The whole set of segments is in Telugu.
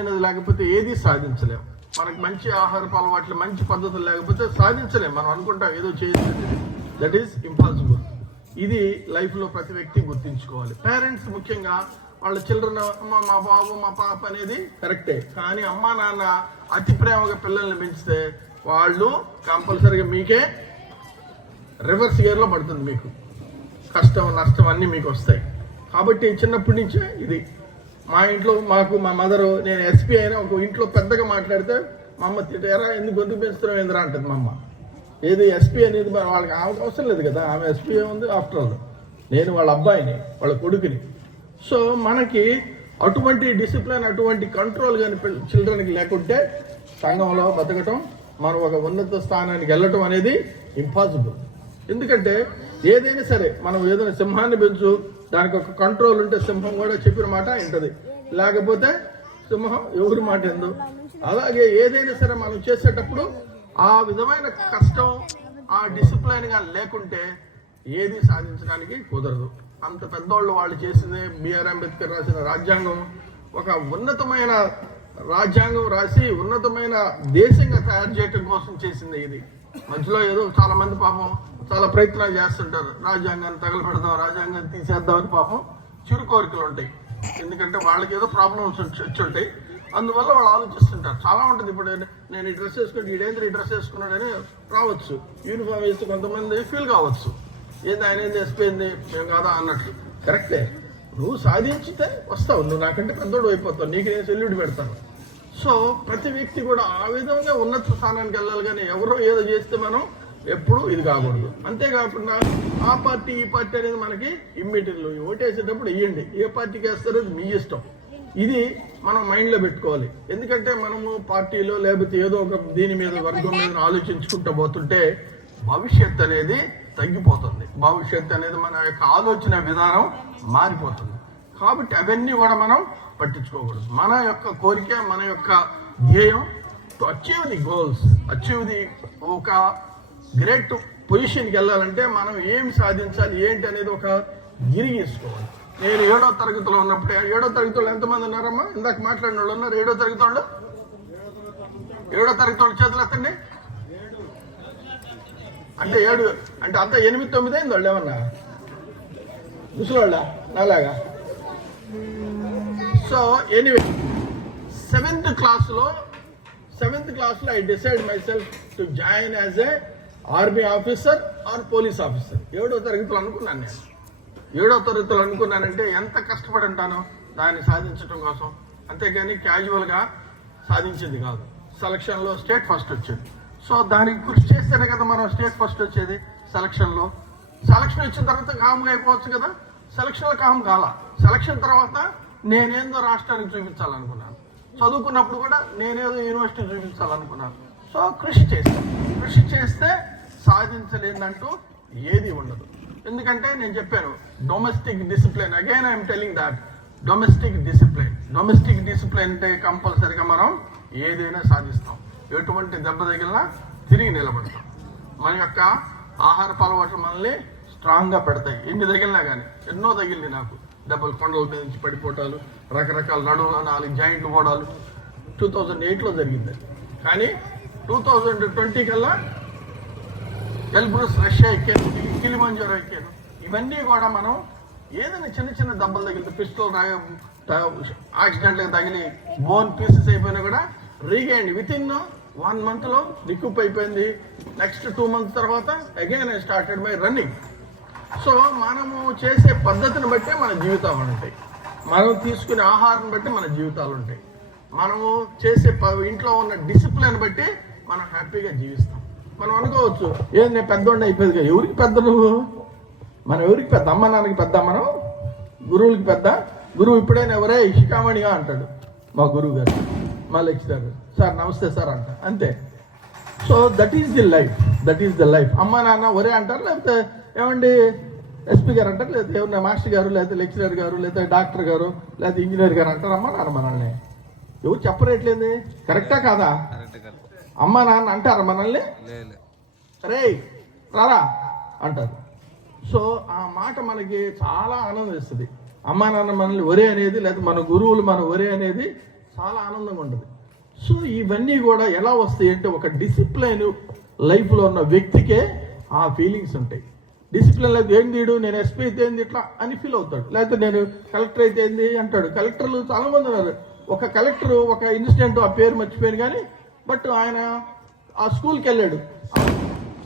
అనేది లేకపోతే ఏది సాధించలేం. మనకి మంచి ఆహారపు అలవాట్లు మంచి పద్ధతులు లేకపోతే సాధించలేము మనం అనుకుంటాం ఏదో చేయలేదు దట్ ఈస్ ఇంపాసిబుల్ ఇది లైఫ్లో ప్రతి వ్యక్తి గుర్తించుకోవాలి. పేరెంట్స్ ముఖ్యంగా వాళ్ళ చిల్డ్రన్ అమ్మ మా బాబు మా పాప అనేది కరెక్టే కానీ అమ్మ నాన్న అతి ప్రేమగా పిల్లల్ని పెంచితే వాళ్ళు కంపల్సరీగా మీకే రివర్స్ గేర్లో పడుతుంది మీకు. కష్టం నష్టం అన్నీ మీకు వస్తాయి. కాబట్టి చిన్నప్పటి నుంచే ఇది మా ఇంట్లో మాకు మా మదరు నేను ఎస్పీ అయినా ఒక ఇంట్లో పెద్దగా మాట్లాడితే మా అమ్మ తిట్టారా ఎందుకు గొంతు పెంచుతున్నావు ఎందురా అంటుంది మా అమ్మ. ఏది ఎస్పీ అనేది వాళ్ళకి ఆమెకు అవసరం లేదు కదా ఆమె ఎస్పీ ఉంది ఆఫ్టర్ ఆల్ నేను వాళ్ళ అబ్బాయిని వాళ్ళ కొడుకుని. సో మనకి అటువంటి డిసిప్లిన్ అటువంటి కంట్రోల్ కానీ చిల్డ్రన్కి లేకుంటే సంఘంలో బతకటం మనం ఒక ఉన్నత స్థానానికి వెళ్ళటం అనేది ఇంపాసిబుల్ ఎందుకంటే ఏదైనా సరే మనం ఏదైనా సింహాన్ని పెంచు దానికి ఒక కంట్రోల్ ఉంటే సింహం కూడా చెప్పిన మాట వింటది. లేకపోతే సింహం ఎవరి మాట ఎందు? అలాగే ఏదైనా సరే మనం చేసేటప్పుడు ఆ విధమైన కష్టం ఆ డిసిప్లైన్గా లేకుంటే ఏది సాధించడానికి కుదరదు. అంత పెద్దోళ్ళు వాళ్ళు చేసింది బిఆర్ అంబేద్కర్ రాసిన రాజ్యాంగం. ఒక ఉన్నతమైన రాజ్యాంగం రాసి ఉన్నతమైన దేశంగా తయారు చేయటం కోసం చేసింది ఇది. మధ్యలో ఏదో చాలా మంది పాపం చాలా ప్రయత్నాలు చేస్తుంటారు. రాజ్యాంగాన్ని తగలబెడదాం రాజ్యాంగాన్ని తీసేద్దామని పాపం చిరు కోరికలు ఉంటాయి. ఎందుకంటే వాళ్ళకి ఏదో ప్రాబ్లమ్స్ వచ్చి అందువల్ల వాళ్ళు ఆలోచిస్తుంటారు. చాలా ఉంటుంది. ఇప్పుడు నేను ఈ డ్రెస్ వేసుకుని ఈడేంద్ర ఈ డ్రెస్ వేసుకున్నాడని రావచ్చు. యూనిఫామ్ వేస్తే కొంతమంది ఫీల్ కావచ్చు. ఏంది ఆయన ఏం చేసిపోయింది? మేము కాదా అన్నట్లు. కరెక్టే నువ్వు సాధించితే వస్తావు. నువ్వు నాకంటే పెద్దోడు అయిపోతావు. నీకు నేను సెల్యూట్ పెడతాను. సో ప్రతి వ్యక్తి కూడా ఆ విధంగా ఉన్నత స్థానానికి వెళ్ళాలి కానీ ఎవరో ఏదో చేస్తే మనం ఎప్పుడు ఇది కాకూడదు. అంతేకాకుండా ఆ పార్టీ ఈ పార్టీ అనేది మనకి ఇమ్మీడియట్లు ఓటేసేటప్పుడు ఇవ్వండి ఏ పార్టీకి వేస్తారో అది మీ ఇష్టం. ఇది మనం మైండ్లో పెట్టుకోవాలి. ఎందుకంటే మనము పార్టీలో లేకపోతే ఏదో ఒక దీని మీద వర్గం మీద ఆలోచించుకుంటూ పోతుంటే భవిష్యత్ అనేది తగ్గిపోతుంది. భవిష్యత్ అనేది మన యొక్క ఆలోచన విధానం మారిపోతుంది. కాబట్టి అవన్నీ కూడా మనం పట్టించుకోకూడదు. మన యొక్క కోరిక మన యొక్క ధ్యేయం to achieve the goals achieve the ఒక గ్రేట్ పొజిషన్కి వెళ్ళాలంటే మనం ఏం సాధించాలి ఏంటి అనేది ఒక గిరి గీసుకోవాలి నేను ఏడో తరగతిలో ఉన్నప్పుడే ఏడో తరగతిలో ఎంతమంది ఉన్నారమ్మా? ఇందాక మాట్లాడిన వాళ్ళు ఉన్నారు. ఏడో తరగతి వాళ్ళు ఏడో తరగతి వాళ్ళు చేతులు ఎత్తండి. అంటే ఏడు అంటే అంత ఎనిమిది తొమ్మిది అయింది వాళ్ళు ఏమన్నా? ముసలివాళ్ళ నాలాగా? సో ఎనీవే సెవెంత్ క్లాస్లో సెవెంత్ క్లాస్లో I decide myself to join as a army officer or police officer. ఏడో తరగతులు అనుకున్నాను నేను. ఏడో తరగతులు అనుకున్నానంటే ఎంత కష్టపడి ఉంటానో దాన్ని సాధించడం కోసం. అంతేగాని క్యాజువల్గా సాధించింది కాదు. సెలక్షన్లో స్టేట్ ఫస్ట్ వచ్చింది సో దానికి కృషి చేస్తేనే కదా మనం స్టేట్ ఫస్ట్ వచ్చేది సెలక్షన్లో. సెలక్షన్ వచ్చిన తర్వాత కామ్గా అయిపోవచ్చు కదా. సెలక్షన్లో కామ్ కాల. సెలక్షన్ తర్వాత నేనేందో రాష్ట్రానికి చూపించాలనుకున్నాను. చదువుకున్నప్పుడు కూడా నేనేదో యూనివర్సిటీ చూపించాలనుకున్నాను. సో కృషి చేస్తాను కృషి చేస్తే సాధించలేదంటూ ఏది ఉండదు. ఎందుకంటే నేను చెప్పాను domestic discipline again I'm telling that domestic discipline domestic discipline అంటే కంపల్సరిగా మనం ఏదైనా సాధిస్తాం. ఎటువంటి దెబ్బ తగిలినా తిరిగి నిలబడతాం. మన యొక్క ఆహార అలవాట్లు మనల్ని స్ట్రాంగ్గా పెడతాయి. ఎన్ని తగిలినా కానీ ఎన్నో తగిలింది నాకు. దెబ్బలు కొండల మీద నుంచి పడిపోవటాలు రకరకాల నడువులో నాలుగు జాయింట్లు పోవడాలు. టూ థౌజండ్ ఎయిట్లో జరిగింది. కానీ టూ థౌజండ్ ట్వంటీ కల్లా ఎల్బ్రూస్ రష్యా ఎక్కాను కిలిమంజారో ఎక్కాను ఇవన్నీ కూడా మనం ఏదైనా చిన్న చిన్న దెబ్బలు తగిలితే పిస్టల్ రాయ యాక్సిడెంట్లకు తగిలి బోన్ పీసెస్ అయిపోయినా కూడా రీగైండ్ విత్ ఇన్ వన్ మంత్లో రికూప్ అయిపోయింది. నెక్స్ట్ టూ మంత్స్ తర్వాత again I started my running so మనము చేసే పద్ధతిని బట్టే మన జీవితాలు ఉంటాయి. మనం తీసుకునే ఆహారం బట్టి మన జీవితాలు ఉంటాయి. మనము చేసే ప- ఇంట్లో ఉన్న డిసిప్లిన్ బట్టి మనం హ్యాపీగా జీవిస్తాం. మనం అనుకోవచ్చు. ఏది నేను పెద్దోండి అయిపోయింది కదా. ఎవరికి పెద్ద నువ్వు? మనం ఎవరికి పెద్ద? అమ్మ నాన్నకి పెద్ద మనం గురువులకి పెద్ద? గురువు ఇప్పుడైనా ఎవరే? శిఖామణిగా అంటాడు. మా గురువు గారు మా లెక్చరర్ సార్ నమస్తే సార్ అంట. అంతే. So that is the life that is the life అమ్మ నాన్న ఒరే అంటారు? లేకపోతే ఏమండి? ఎస్పీ గారు అంటారు? లేదా ఏమన్నా మాస్టర్ గారు లేకపోతే లెక్చరర్ గారు లేకపోతే డాక్టర్ గారు లేకపోతే ఇంజనీర్ గారు అంటారు? అమ్మ నాన్న మనల్ని. ఎవరు చెప్పరేట్లేదు? కరెక్టా కాదా? అమ్మ నాన్న అంటారా మనల్ని? రే రారా అంటారు. సో ఆ మాట మనకి చాలా ఆనందం ఇస్తుంది అమ్మా నాన్న మనల్ని ఒరే అనేది లేదా మన గురువులు మన ఒరే అనేది చాలా ఆనందంగా ఉంటుంది. సో ఇవన్నీ కూడా ఎలా వస్తాయి అంటే ఒక డిసిప్లైన్ లైఫ్లో ఉన్న వ్యక్తికే ఆ ఫీలింగ్స్ ఉంటాయి. డిసిప్లిన్ లేదు ఏం తీయడు నేను ఎస్పీ అయితే ఏంది ఇట్లా అని ఫీల్ అవుతాడు. లేకపోతే నేను కలెక్టర్ అయితే ఏంది అంటాడు. కలెక్టర్లు చాలా మంది ఉన్నారు. ఒక కలెక్టర్ ఒక ఇన్సిడెంట్ ఆ పేరు మర్చిపోయాను కానీ బట్ ఆయన ఆ స్కూల్కి వెళ్ళాడు.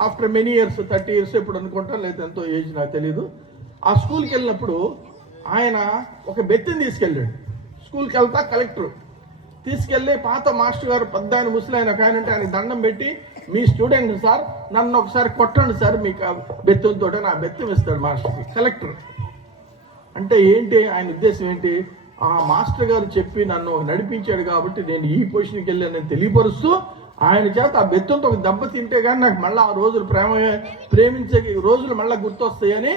After many years thirty years ఇప్పుడు అనుకుంటా లేదా ఎంతో ఏజ్ నాకు తెలియదు ఆ స్కూల్కి వెళ్ళినప్పుడు ఆయన ఒక బెత్తిని తీసుకెళ్ళాడు. స్కూల్కి వెళ్తా కలెక్టర్. తీసుకెళ్ళి పాత మాస్టర్ గారు పెద్ద ఆయన ముసలి ఆయన ఒక ఆయన అంటే ఆయన దండం పెట్టి మీ స్టూడెంట్ సార్ నన్ను ఒకసారి కొట్టండి సార్ మీకు ఆ బెత్తంతో నా బెత్తం ఇస్తాడు మాస్టర్కి. కలెక్టర్. అంటే ఏంటి? ఆయన ఉద్దేశం ఏంటి? ఆ మాస్టర్ గారు చెప్పి నన్ను నడిపించాడు కాబట్టి నేను ఈ పొజిషన్కి వెళ్ళానని తెలియపరుస్తూ ఆయన చేత ఆ బెత్తంతో ఒక దెబ్బ తింటే కానీ నాకు మళ్ళీ ఆ రోజులు ప్రేమ ప్రేమించే రోజులు మళ్ళీ గుర్తొస్తాయని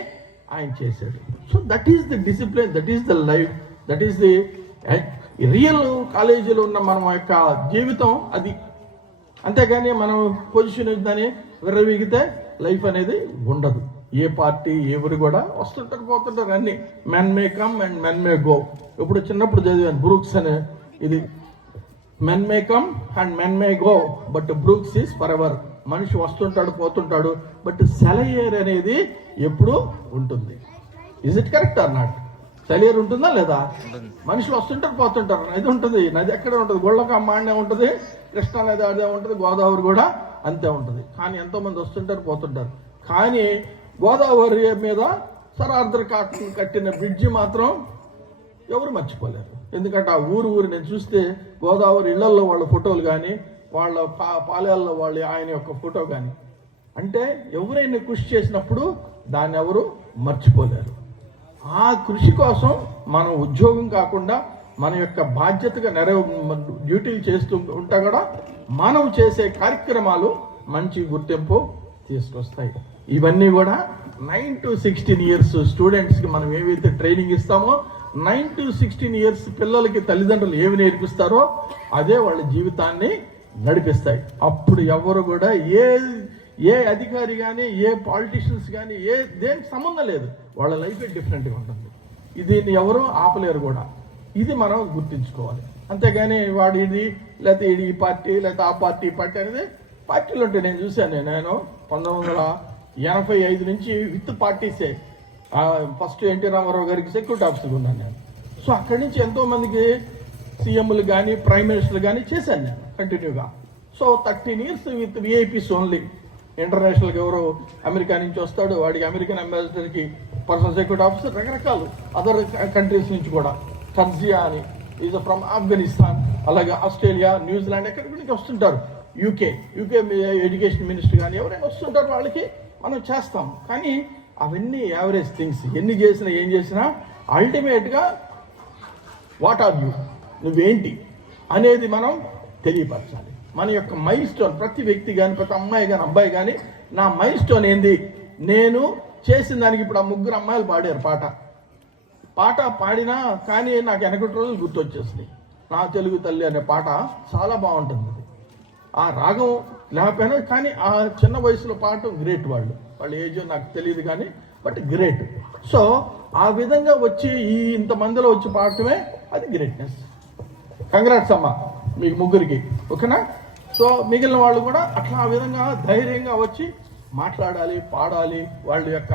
ఆయన చేశాడు. So that is the discipline that is the life that is the real కాలేజీలో ఉన్న మన యొక్క జీవితం అది. అంతేగాని మనం పొజిషన్ దాన్ని విర్రవీగితే లైఫ్ అనేది ఉండదు. ఏ పార్టీ ఎవరు కూడా వస్తుంటారు పోతుంటారు. అన్ని men may come and men may go. ఇప్పుడు చిన్నప్పుడు చదివాను బ్రూక్స్ అనే ఇది. Men may come and men may go. But brooks is forever మనిషి వస్తుంటాడు పోతుంటాడు. బట్ సెలయేర్ అనేది ఎప్పుడు ఉంటుంది. Is it correct or not సెలయేర్ ఉంటుందా లేదా? మనుషులు వస్తుంటారు పోతుంటారు నది ఉంటుంది. నది ఎక్కడ ఉంటుంది? గొళ్ళకమ్మ అనే ఉంటుంది. కృష్ణా నది అదే ఉంటుంది. గోదావరి కూడా అంతే ఉంటుంది. కానీ ఎంతో మంది వస్తుంటారు పోతుంటారు. కానీ గోదావరి మీద సరార్ధర్ కాటన్ కట్టిన బ్రిడ్జి మాత్రం ఎవరు మర్చిపోలేరు. ఎందుకంటే ఆ ఊరు ఊరు నేను చూస్తే గోదావరి ఇళ్ళలో వాళ్ళ ఫోటోలు కానీ వాళ్ళ పా పాలెల్లో వాళ్ళ ఆయన యొక్క ఫోటో కానీ అంటే ఎవరైనా కృషి చేసినప్పుడు దాన్ని ఎవరు మర్చిపోలేరు. ఆ కృషి కోసం మనం ఉద్యోగం కాకుండా మన యొక్క బాధ్యతగా నెరవే డ్యూటీలు చేస్తూ ఉంటా కూడా మనం చేసే కార్యక్రమాలు మంచి గుర్తింపు తీసుకొస్తాయి. ఇవన్నీ కూడా నైన్ టు సిక్స్టీన్ ఇయర్స్ స్టూడెంట్స్కి మనం ఏవైతే ట్రైనింగ్ ఇస్తామో నైన్ టు సిక్స్టీన్ ఇయర్స్ పిల్లలకి తల్లిదండ్రులు ఏమి నేర్పిస్తారో అదే వాళ్ళ జీవితాన్ని నడిపిస్తాయి. అప్పుడు ఎవరు కూడా ఏ ఏ అధికారి కానీ ఏ పాలిటిషియన్స్ కానీ ఏ దేనికి సంబంధం లేదు. వాళ్ళ లైఫ్ డిఫరెంట్గా ఉంటుంది. ఇది ఎవరు ఆపలేరు కూడా. ఇది మనం గుర్తించుకోవాలి. అంతేగాని వాడు ఇది లేకపోతే ఇది ఈ పార్టీ లేకపోతే ఆ పార్టీ ఈ పార్టీ అనేది పార్టీలు ఉంటాయి నేను చూశాను నేను. పంతొమ్మిది వందల ఎనభై ఐదు నుంచి విత్ పార్టీసే. ఫస్ట్ ఎన్టీ రామారావు గారికి సెక్యూరిటీ ఆఫీసర్ ఉన్నాను నేను. సో అక్కడి నుంచి ఎంతో మందికి సీఎంలు కానీ ప్రైమ్ మినిస్టర్లు కానీ చేశాను నేను కంటిన్యూగా. So thirteen years with VIPs only ఇంటర్నేషనల్కి ఎవరు అమెరికా నుంచి వస్తాడు వాడికి అమెరికన్ అంబాసిడర్కి పర్సనల్ సెక్యూరిటీ ఆఫీసర్ రకరకాలు అదర్ కంట్రీస్ నుంచి కూడా. కర్జియా అని ఈజ్ ఫ్రమ్ ఆఫ్ఘనిస్తాన్ అలాగే ఆస్ట్రేలియా న్యూజిలాండ్ ఎక్కడికి వస్తుంటారు? యూకే యూకే ఎడ్యుకేషన్ మినిస్టర్ కానీ ఎవరైనా వస్తుంటారు వాళ్ళకి. మనం చేస్తాం. కానీ అవన్నీ యావరేజ్ థింగ్స్ ఎన్ని చేసినా ఏం చేసినా అల్టిమేట్గా వాట్ ఆర్ యూ నువ్వేంటి? అనేది మనం తెలియపరచాలి. మన యొక్క మైల్ స్టోన్ ప్రతి వ్యక్తి కానీ ప్రతి అమ్మాయి కానీ అబ్బాయి కానీ నా మైల్ స్టోన్ ఏంది? నేను చేసిన దానికి ఇప్పుడు ఆ ముగ్గురు అమ్మాయిలు పాడారు పాట. పాట పాడినా కానీ నాకు వెనకటి రోజులు గుర్తొచ్చేసింది నా తెలుగు తల్లి అనే పాట చాలా బాగుంటుంది. ఆ రాగం లేకపోయినా కానీ ఆ చిన్న వయసులో పాడటం గ్రేట్ వాళ్ళు. వాళ్ళ ఏజ్ నాకు తెలియదు కానీ బట్ గ్రేట్ సో ఆ విధంగా వచ్చి ఈ ఇంతమందిలో వచ్చి పాడటమే అది గ్రేట్నెస్ కంగ్రాట్స్ అమ్మ మీకు ముగ్గురికి. ఓకేనా? సో మిగిలిన వాళ్ళు కూడా అట్లా ఆ విధంగా ధైర్యంగా వచ్చి మాట్లాడాలి పాడాలి వాళ్ళ యొక్క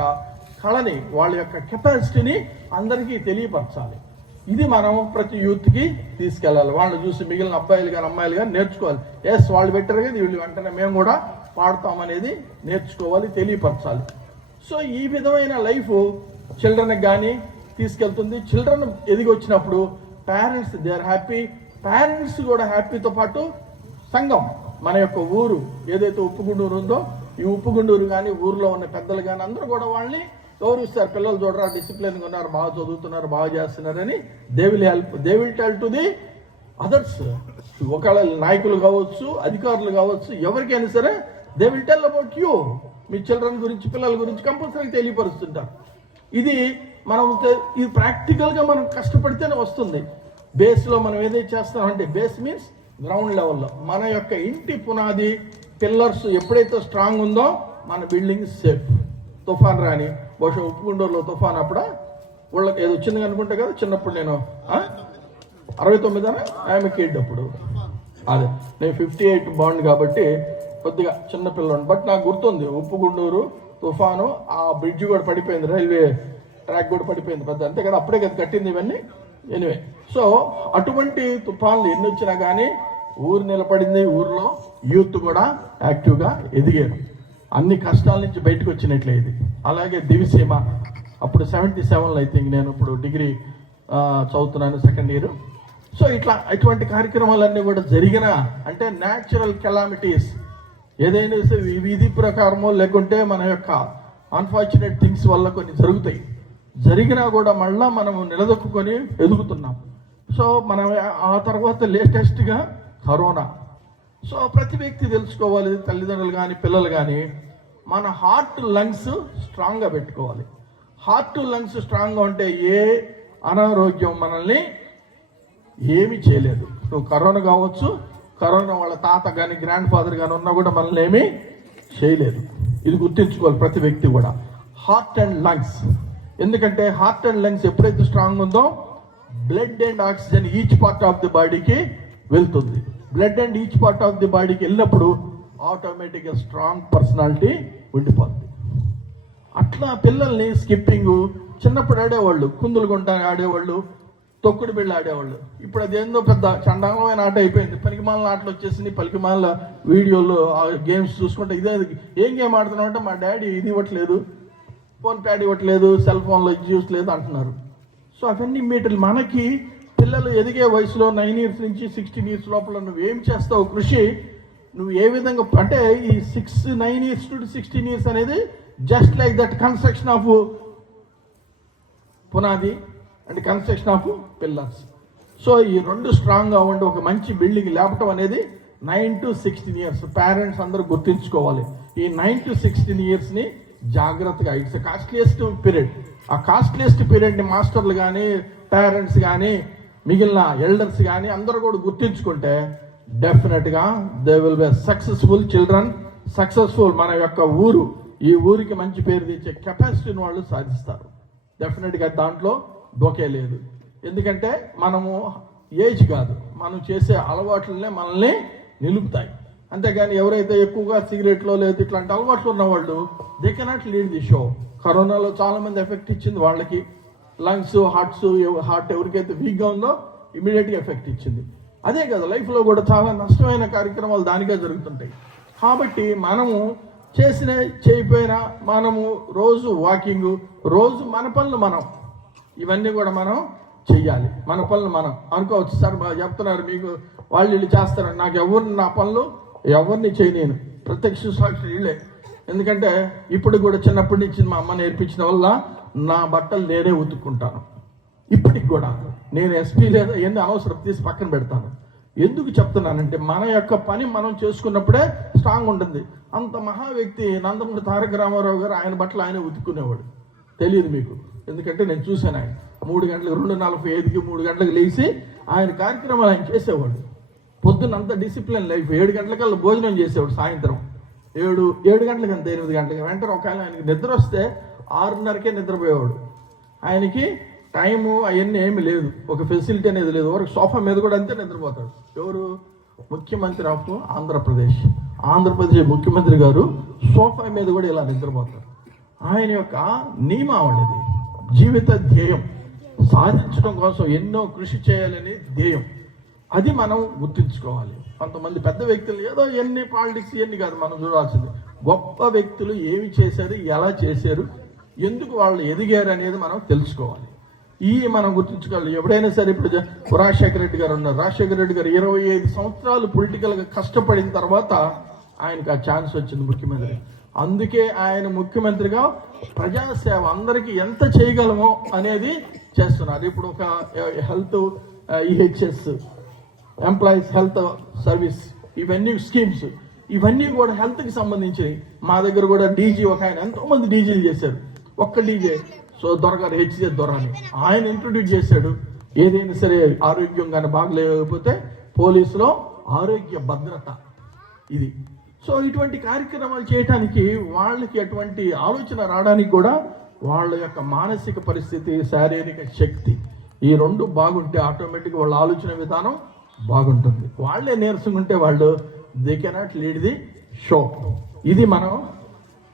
కళని వాళ్ళ యొక్క కెపాసిటీని అందరికీ తెలియపరచాలి. ఇది మనం ప్రతి యూత్కి తీసుకెళ్ళాలి. వాళ్ళు చూసి మిగిలిన అబ్బాయిలు కానీ అమ్మాయిలు కానీ నేర్చుకోవాలి. ఎస్ వాళ్ళు పెట్టారు కదా వీళ్ళు వెంటనే మేము కూడా పాడతామనేది నేర్చుకోవాలి తెలియపరచాలి. సో ఈ విధమైన లైఫ్ చిల్డ్రన్కి కానీ తీసుకెళ్తుంది. చిల్డ్రన్ ఎదిగి వచ్చినప్పుడు parents they are happy parents కూడా హ్యాపీతో పాటు సంఘం మన యొక్క ఊరు ఏదైతే ఉప్పుగుండూరు ఉందో ఈ ఉప్పుగుండూరు కానీ ఊర్లో ఉన్న పెద్దలు కానీ అందరూ కూడా వాళ్ళని గౌరవిస్తారు పిల్లలు చూడరా? డిసిప్లిన్గా ఉన్నారు బాగా చదువుతున్నారు బాగా చేస్తున్నారని they will help they will tell to the others ఒకవేళ నాయకులు కావచ్చు అధికారులు కావచ్చు ఎవరికైనా సరే they will tell about you me children గురించి పిల్లల గురించి కంపల్సరీ తెలియపరుస్తుంటారు. ఇది మనం ఇది ప్రాక్టికల్గా మనం కష్టపడితేనే వస్తుంది. బేస్లో మనం ఏదైతే చేస్తామంటే బేస్ మీన్స్ గ్రౌండ్ లెవెల్లో మన యొక్క ఇంటి పునాది పిల్లర్స్ ఎప్పుడైతే స్ట్రాంగ్ ఉందో మన బిల్డింగ్ సేఫ్ తుఫాన్ రాని బహుశా ఉప్పుగుండూరులో తుఫాన్ అప్పుడ? ఊళ్ళకి ఏదో వచ్చింది అనుకుంటే కదా చిన్నప్పుడు నేను అరవై తొమ్మిది ఆమె కిడ్ అప్పుడు. అదే నేను ఫిఫ్టీ ఎయిట్ బాండ్ కాబట్టి కొద్దిగా చిన్నపిల్లడు బట్ నాకు గుర్తుంది ఉప్పు గుండూరు తుఫాను ఆ బ్రిడ్జ్ కూడా పడిపోయింది రైల్వే ట్రాక్ కూడా పడిపోయింది పెద్ద. అంతే కదా అప్పుడే కదా కట్టింది ఇవన్నీ? ఎనివే సో అటువంటి తుఫాన్లు ఎన్ని వచ్చినా కానీ ఊరు నిలబడింది ఊర్లో యూత్ కూడా యాక్టివ్గా ఎదిగారు. అన్ని కష్టాల నుంచి బయటకు వచ్చినట్లే ఇది. అలాగే దివిసీమ అప్పుడు సెవెంటీ సెవెన్లో ఐ థింక్ నేను ఇప్పుడు డిగ్రీ చదువుతున్నాను సెకండ్ ఇయర్ సో ఇట్లా ఇటువంటి కార్యక్రమాలన్నీ కూడా జరిగిన అంటే న్యాచురల్ కెలామిటీస్ ఏదైనా సరే విధి ప్రకారమో లేకుంటే మన యొక్క అన్ఫార్చునేట్ థింగ్స్ వల్ల కొన్ని జరుగుతాయి. జరిగినా కూడా మళ్ళా మనం నిలదొక్కుని ఎదుగుతున్నాం. సో మనం ఆ తర్వాత లేటెస్ట్గా కరోనా. సో ప్రతి వ్యక్తి తెలుసుకోవాలి తల్లిదండ్రులు కానీ పిల్లలు కానీ మన హార్ట్ లంగ్స్ స్ట్రాంగ్గా పెట్టుకోవాలి. హార్ట్ లంగ్స్ స్ట్రాంగ్గా ఉంటే ఏ అనారోగ్యం మనల్ని ఏమీ చేయలేదు. నువ్వు కరోనా కావచ్చు కరోనా వాళ్ళ తాత కానీ గ్రాండ్ ఫాదర్ కానీ ఉన్నా కూడా మనల్ని ఏమీ చేయలేదు. ఇది గుర్తుంచుకోవాలి ప్రతి వ్యక్తి కూడా. హార్ట్ అండ్ లంగ్స్ ఎందుకంటే హార్ట్ అండ్ లంగ్స్ ఎప్పుడైతే స్ట్రాంగ్ ఉందో blood and oxygen each part of the బాడీకి వెళ్తుంది. Blood and each part of the బాడీకి వెళ్ళినప్పుడు ఆటోమేటిక్గా స్ట్రాంగ్ పర్సనాలిటీ ఉండిపోతుంది అట్లా పిల్లల్ని స్కిప్పింగ్ చిన్నప్పుడు ఆడేవాళ్ళు కుందులు గుంట ఆడేవాళ్ళు తొక్కుడు బిళ్ళ ఆడేవాళ్ళు. ఇప్పుడు అదేందో పెద్ద చండాలమైన ఆట అయిపోయింది. పలికిమాల ఆటలు వచ్చేసింది పలికిమాల వీడియోలు గేమ్స్ చూసుకుంటే ఇదే ఏం గేమ్ ఆడుతున్నావు అంటే మా డాడీ ఇది ఇవ్వట్లేదు ఫోన్ ప్యాడ్ ఇవ్వట్లేదు సెల్ ఫోన్లో ఇది చూసలేదు అంటున్నారు. సో అవన్నీ మీటర్లు మనకి పిల్లలు ఎదిగే వయసులో నైన్ ఇయర్స్ నుంచి సిక్స్టీన్ ఇయర్స్ లోపల నువ్వు ఏం చేస్తావు కృషి? నువ్వు ఏ విధంగా అంటే ఈ six nine years to sixteen years అనేది just like that construction of పునాది and construction of pillars so ఈ రెండు స్ట్రాంగ్గా ఉండి ఒక మంచి బిల్డింగ్ లేపటం అనేది nine to sixteen years parents అందరూ గుర్తుంచుకోవాలి. ఈ నైన్ టు సిక్స్టీన్ ఇయర్స్ని జాగ్రత్తగా ఇట్స్ కాస్ట్లీయెస్ట్ పీరియడ్ ఆ కాస్ట్లీయెస్ట్ పీరియడ్ని మాస్టర్లు కానీ పేరెంట్స్ కానీ మిగిలిన ఎల్డర్స్ కానీ అందరూ కూడా గుర్తించుకుంటే డెఫినెట్గా they will be successful children successful మన యొక్క ఊరు. ఈ ఊరికి మంచి పేరు తెచ్చే కెపాసిటీని వాళ్ళు సాధిస్తారు. డెఫినెట్గా దాంట్లో డోకే లేదు. ఎందుకంటే మనము ఏజ్ కాదు. మనం చేసే అలవాట్లనే మనల్ని నిలుపుతాయి. అంతేగాని ఎవరైతే ఎక్కువగా సిగరెట్లో లేదు ఇట్లాంటి అలవాట్లు ఉన్నవాళ్ళు they cannot lead the show కరోనాలో చాలా మంది ఎఫెక్ట్ ఇచ్చింది వాళ్ళకి. లంగ్స్ హార్ట్స్ హార్ట్ ఎవరికైతే వీక్గా ఉందో ఇమీడియట్గా ఎఫెక్ట్ ఇచ్చింది. అదే కదా లైఫ్లో కూడా చాలా నష్టమైన కార్యక్రమాలు దానికే జరుగుతుంటాయి. కాబట్టి మనము చేసిన చేయిపోయినా మనము రోజు వాకింగ్ రోజు మన పనులు మనం. ఇవన్నీ కూడా మనం చెయ్యాలి. మన పనులు మనం. అనుకోవచ్చు సార్ బాగా చెప్తున్నారు మీకు వాళ్ళు వీళ్ళు చేస్తారు నాకు ఎవరిని నా పనులు ఎవరిని చేయలేను. ప్రత్యక్ష సాక్షి వీళ్ళే. ఎందుకంటే ఇప్పుడు కూడా చిన్నప్పటి నుంచి మా అమ్మ నేర్పించిన వల్ల నా బట్టలు నేనే ఉతుక్కుంటాను. ఇప్పటికి కూడా నేను ఎస్పీ లేదా ఎన్ని అవసరం తీసి పక్కన పెడతాను. ఎందుకు చెప్తున్నానంటే మన యొక్క పని మనం చేసుకున్నప్పుడే స్ట్రాంగ్ ఉంటుంది. అంత మహా వ్యక్తి నందమూరి తారక రామారావు గారు ఆయన బట్టలు ఆయన ఉతుక్కునేవాడు. తెలియదు మీకు. ఎందుకంటే నేను చూశాను ఆయన. మూడు గంటలకు రెండు నలభై ఐదుకి మూడు గంటలకు లేచి ఆయన కార్యక్రమాలు ఆయన చేసేవాడు. పొద్దున్న అంత డిసిప్లిన్ లైఫ్. ఏడు గంటలకల్లా భోజనం చేసేవాడు సాయంత్రం. ఏడు ఏడు గంటలకు అంత ఎనిమిది గంటలకి. వెంటనే ఒకవేళ ఆయనకి నిద్ర వస్తే ఆరున్నరకే నిద్రపోయేవాడు. ఆయనకి టైము అవన్నీ ఏమి లేదు. ఒక ఫెసిలిటీ అనేది లేదు. వరకు సోఫా మీద కూడా అంతే నిద్రపోతాడు. ఎవరు? ముఖ్యమంత్రి ఆఫ్ ఆంధ్రప్రదేశ్. ఆంధ్రప్రదేశ్ ముఖ్యమంత్రి గారు సోఫా మీద కూడా ఇలా నిద్రపోతారు. ఆయన యొక్క నియమావళిది జీవిత ధ్యేయం. సాధించడం కోసం ఎన్నో కృషి చేయాలని ధ్యేయం. అది మనం గుర్తుంచుకోవాలి. కొంతమంది పెద్ద వ్యక్తులు ఏదో ఎన్ని పాలిటిక్స్ ఎన్ని కాదు మనం చూడాల్సింది. గొప్ప వ్యక్తులు ఏమి చేశారు ఎలా చేశారు ఎందుకు వాళ్ళు ఎదిగారు అనేది మనం తెలుసుకోవాలి. ఈ మనం గుర్తుంచుకోవాలి. ఎప్పుడైనా సరే ఇప్పుడు రాజశేఖర రెడ్డి గారు ఉన్నారు. రాజశేఖర రెడ్డి గారు ఇరవై ఐదు సంవత్సరాలు పొలిటికల్గా కష్టపడిన తర్వాత ఆయనకు ఆ ఛాన్స్ వచ్చింది ముఖ్యమంత్రి. అందుకే ఆయన ముఖ్యమంత్రిగా ప్రజాసేవ అందరికీ ఎంత చేయగలమో అనేది చేస్తున్నారు. ఇప్పుడు ఒక health EHS employees health service ఇవన్నీ స్కీమ్స్ ఇవన్నీ కూడా హెల్త్కి సంబంధించినవి. మా దగ్గర కూడా డీజీ ఒక ఆయన ఎంతోమంది డీజీలు చేశారు. ఒక్క డీజే సో దొరగారు హెచ్జే దొరని. ఆయన ఇంట్రొడ్యూస్ చేశాడు. ఏదైనా సరే ఆరోగ్యం కానీ బాగలేకపోతే పోలీసులో ఆరోగ్య భద్రత. ఇది. సో ఇటువంటి కార్యక్రమాలు చేయడానికి వాళ్ళకి అటువంటి ఆలోచన రావడానికి కూడా వాళ్ళ యొక్క మానసిక పరిస్థితి శారీరక శక్తి ఈ రెండు బాగుంటే ఆటోమేటిక్గా వాళ్ళ ఆలోచన విధానం బాగుంటుంది. వాళ్ళే నీరసంగా ఉంటే వాళ్ళు they cannot lead the show ఇది మనం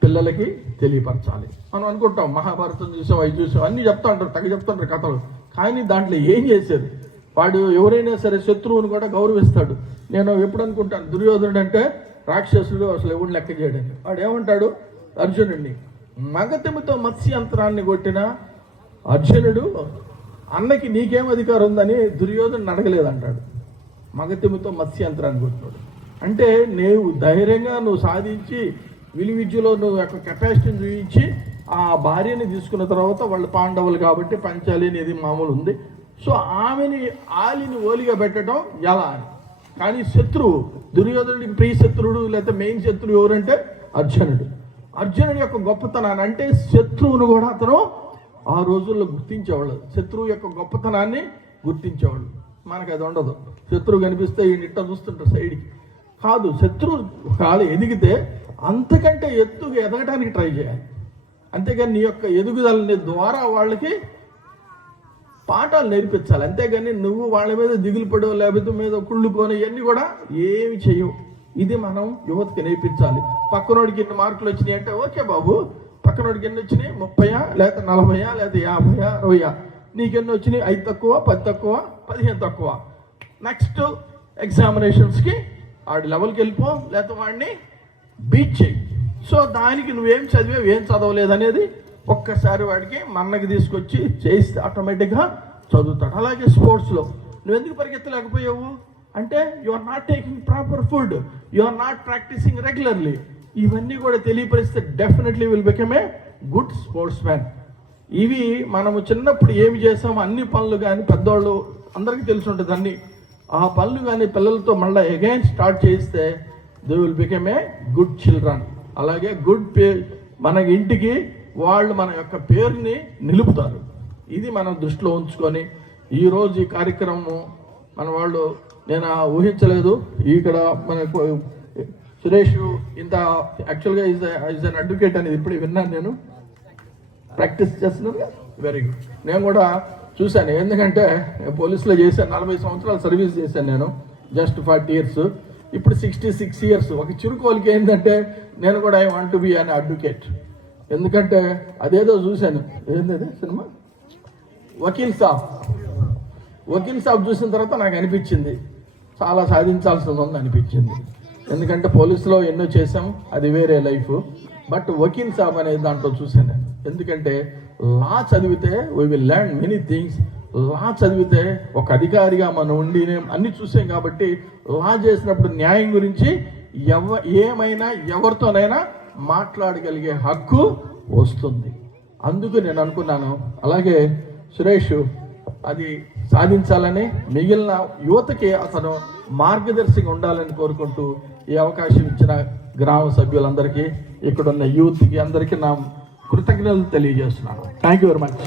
పిల్లలకి తెలియపరచాలి. మనం అనుకుంటాం మహాభారతం చూసాం అవి చూసాం అన్ని చెప్తా ఉంటారు తగ్గ చెప్తుంటారు కథలు. కానీ దాంట్లో ఏం చేసేది? వాడు ఎవరైనా సరే శత్రువుని కూడా గౌరవిస్తాడు. నేను ఎప్పుడు అనుకుంటాను దుర్యోధనుడు అంటే రాక్షసుడు అసలు ఎవడు లెక్క చేయడానికి వాడు ఏమంటాడు? అర్జునుడిని మగతెమితో మత్స్యంత్రాన్ని కొట్టిన అర్జునుడు అన్నకి నీకేం అధికారం ఉందని దుర్యోధను అడగలేదంటాడు. మగతిమితో మత్స్యంత్రాన్ని కొట్టినాడు. అంటే నీవు ధైర్యంగా నువ్వు సాధించి విలువిద్యలో నువ్వు యొక్క కెపాసిటీని చూపించి ఆ భార్యని తీసుకున్న తర్వాత వాళ్ళు పాండవులు కాబట్టి పంచాలి అనేది మామూలు ఉంది. సో ఆమెని ఆలిని ఓలిగా పెట్టడం ఎలా అని. కానీ శత్రువు దుర్యోధనుడికి ప్రియ శత్రువుడు లేకపోతే మెయిన్ శత్రువు ఎవరంటే అర్జునుడు. అర్జునుడి యొక్క గొప్పతనాన్ని అంటే శత్రువును కూడా అతను ఆ రోజుల్లో గుర్తించేవాళ్ళు శత్రువు యొక్క గొప్పతనాన్ని గుర్తించేవాళ్ళు మనకు అది ఉండదు. శత్రువు కనిపిస్తే ఈ నిట్ట చూస్తుంటారు సైడ్కి. కాదు శత్రువు కాదు ఎదిగితే అంతకంటే ఎత్తుగా ఎదగడానికి ట్రై చేయాలి. అంతేగాని నీ యొక్క ఎదుగుదలని ద్వారా వాళ్ళకి పాఠాలు నేర్పించాలి. అంతేగాని నువ్వు వాళ్ళ మీద దిగులు పడో లేకపోతే మీద కుళ్ళుకొని ఇవన్నీ కూడా ఏమి చేయవు. ఇది మనం యువతకి నేర్పించాలి. పక్కనోడికి ఎన్ని మార్కులు వచ్చినాయి అంటే ఓకే బాబు పక్కనోడికి ఎన్ని వచ్చినాయి? ముప్పయా లేకపోతే నలభయా లేకపోతే యాభయా అరవయా? నీకెన్ని వచ్చినాయి? ఐదు తక్కువ పది తక్కువ పదిహేను తక్కువ. నెక్స్ట్ ఎగ్జామినేషన్స్కి ఆడి లెవెల్కి వెళ్ళిపో లేకపోతే వాడిని బీట్ చేయి. సో దానికి నువ్వేం చదివావు ఏం చదవలేదు అనేది ఒక్కసారి వాడికి మన్నకి తీసుకొచ్చి చేయిస్తే ఆటోమేటిక్గా చదువుతాడు. అలాగే స్పోర్ట్స్లో. నువ్వు ఎందుకు పరిగెత్తలేకపోయావు? అంటే you are not taking proper food you are not practising regularly ఇవన్నీ కూడా తెలియపరిస్తే definitely will become a good sportsman ఇవి మనము చిన్నప్పుడు ఏమి చేసాము అన్ని పనులు కానీ పెద్దవాళ్ళు అందరికీ తెలిసి ఉంటుంది అన్ని. ఆ పనులు కానీ పిల్లలతో మళ్ళీ అగైన్ స్టార్ట్ చేస్తే they will become a good children అలాగే గుడ్ పే మన ఇంటికి వాళ్ళు మన యొక్క పేరుని నిలుపుతారు. ఇది మనం దృష్టిలో ఉంచుకొని ఈరోజు ఈ కార్యక్రమము మన వాళ్ళు నేను ఊహించలేదు. ఇక్కడ మనకు సురేష్ ఇంత యాక్చువల్గా ఈజ్ ఈజ్ అన్ అడ్వకేట్ అనేది ఇప్పుడు విన్నాను నేను. ప్రాక్టీస్ చేస్తున్నాను వెరీ గుడ్ నేను కూడా చూశాను. ఎందుకంటే పోలీసులో చేశాను. నలభై సంవత్సరాలు సర్వీస్ చేశాను నేను. జస్ట్ ఫార్టీ ఇయర్స్ ఇప్పుడు సిక్స్టీ సిక్స్ ఇయర్స్ ఒక చిరుకోలికి ఏంటంటే నేను కూడా I want be an advocate ఎందుకంటే అదేదో చూశాను. ఏంటది సినిమా? వకీల్ సాబ్. వకీల్ సాబ్ చూసిన తర్వాత నాకు అనిపించింది. చాలా సాధించాల్సింది ఉంది అనిపించింది. ఎందుకంటే పోలీసులో ఎన్నో చేసాం అది వేరే లైఫ్. బట్ వకీల్ సాబ్ అనేది దాంట్లో చూశాను నేను. ఎందుకంటే లా చదివితే we will learn many things law చదివితే ఒక అధికారిగా మనం ఉండి అన్ని చూసాం కాబట్టి లా చేసినప్పుడు న్యాయం గురించి ఎవ ఏమైనా ఎవరితోనైనా మాట్లాడగలిగే హక్కు వస్తుంది. అందుకు నేను అనుకున్నాను. అలాగే సురేష్ అది సాధించాలని మిగిలిన యువతకి అతను మార్గదర్శిగా ఉండాలని కోరుకుంటూ ఈ అవకాశం ఇచ్చిన గ్రామ సభ్యులందరికీ ఇక్కడున్న యూత్కి అందరికీ నా కృతజ్ఞతలు తెలియజేస్తున్నాను. Thank you very much